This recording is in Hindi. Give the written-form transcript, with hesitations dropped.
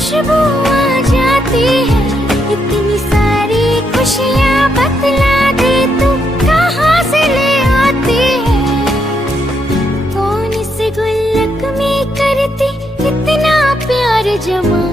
खुशबू आ जाती है, इतनी सारी खुशियाँ बतला दे तू कहाँ से ले आती है। कौन इस गुल्लक में करती इतना प्यार जमा।